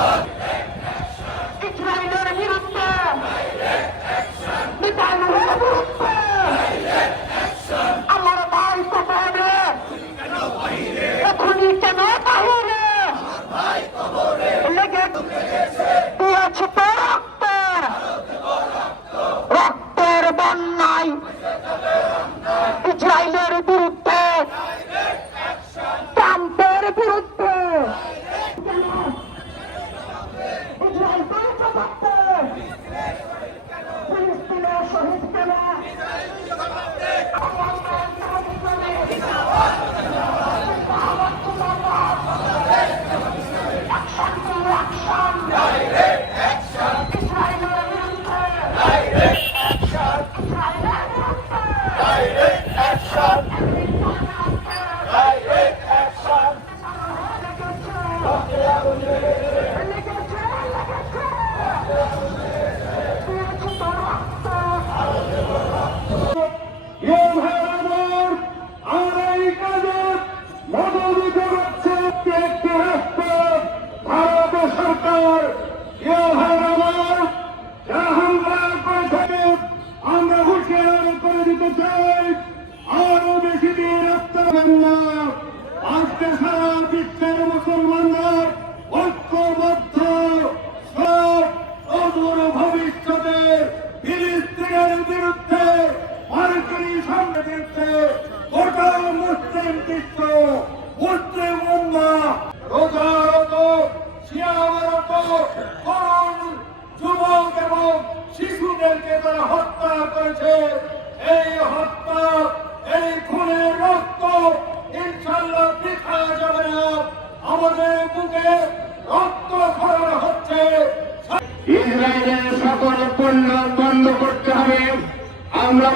আল্লাহ Yeah. আজকে সারা বিশ্বের মুসলমানরা সঙ্গে বিরুদ্ধে গোটা মুসলিম বিশ্ব, মুসলিম উম্মা, রোজারত শিয়ারত করুণ যুবক এবং শিশুদেরকে তারা হত্যা করেছে, এই হত্যা, এই খুনের রক্ত ইনশাল্লাহ বৃথা যাবে না। আমাদের বুকে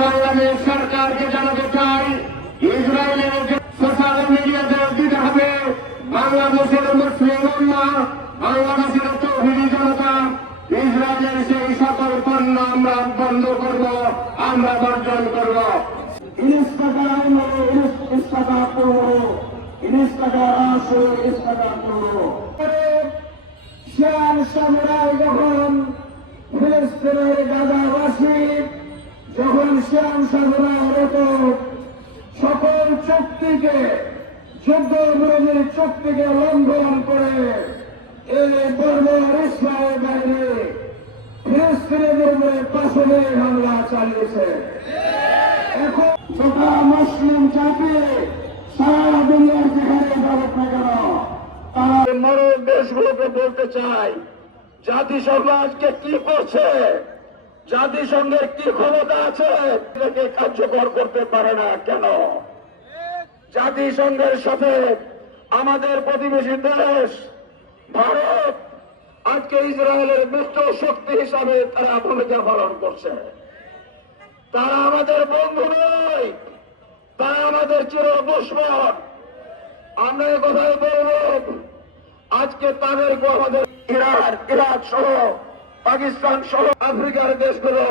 বাংলাদেশ সরকারকে জানাতে চাই, ইসরায়েলের সোশ্যাল মিডিয়াতে দিতে হবে, বাংলাদেশের মুসলিম বাংলাদেশের তৌহিদি জনতা, ইসরায়েলের সেই সকল পণ্য আমরা বন্ধ করব, আমরা বর্জন করব। টাকা করব টাকা আসো টাকা করব শ্যাম সামরাই যখন ফিলিস্তিনের গাজাবাসী যখন শ্যাম মতো সকল চুক্তিকে যুদ্ধ বিরোধী চুক্তিকে লঙ্ঘন করে এই বর্বর ইসরায়েল বাহিনী ফিলিস্তিনের উপরে পাশে হামলা চালিয়েছে। এখন গোটা মুসলিম জাতি, সারা দুনিয়ার যেখানে থাকুক না কেন, তারা মরণ দেশগুলোকে বলতে চাই। জাতিসংঘ আজকে কি করছে? জাতিসংঘের কি ক্ষমতা আছে? এটাকে কার্যকর করতে পারে না কেন? জাতিসংঘের সাথে আমাদের প্রতিবেশী দেশ, ভারত, আজকে ইসরায়েলের মিত্র শক্তি হিসাবে তারা ভূমিকা পালন করছে। তারা আমাদের বন্ধু নয়, তারা আমাদের চির দুশ্মন। আমরা কথাই বলব, আজকে তাদেরকে আমাদের ইরান, ইরাক সহ পাকিস্তান সহ আফ্রিকার দেশগুলো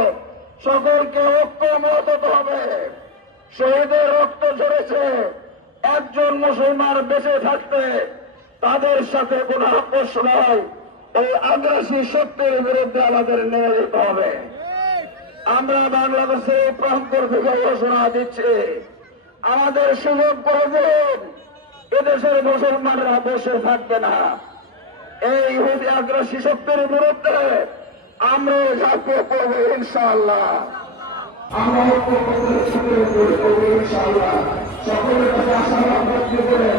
সকলকে ঐক্যমত হবে। শহীদের রক্ত ঝরেছে। একজন মুসলমান বেঁচে থাকতে তাদের সাথে কোনো আপোষ নয় এই আগ্রাসী শক্তির বিরুদ্ধে আমাদের নেমে যেতে হবে। আমরা বাংলাদেশে এই প্রান্তর থেকে ঘোষণা দিচ্ছি। আমাদের সুযোগ করে এদেশের মুসলমানরা বসে থাকবে না। এই আগ্রাসী শক্তির বিরুদ্ধে আমরা ঝাঁপিয়ে পড়ব ইনশাআল্লাহ। আমরা ইনশাআল্লাহ। সকলের কাছে আশাবাদ ব্যক্ত করে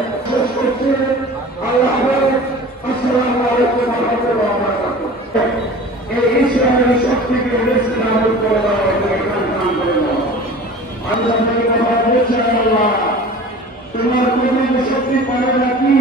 তোমার শক্তি পারে না কি?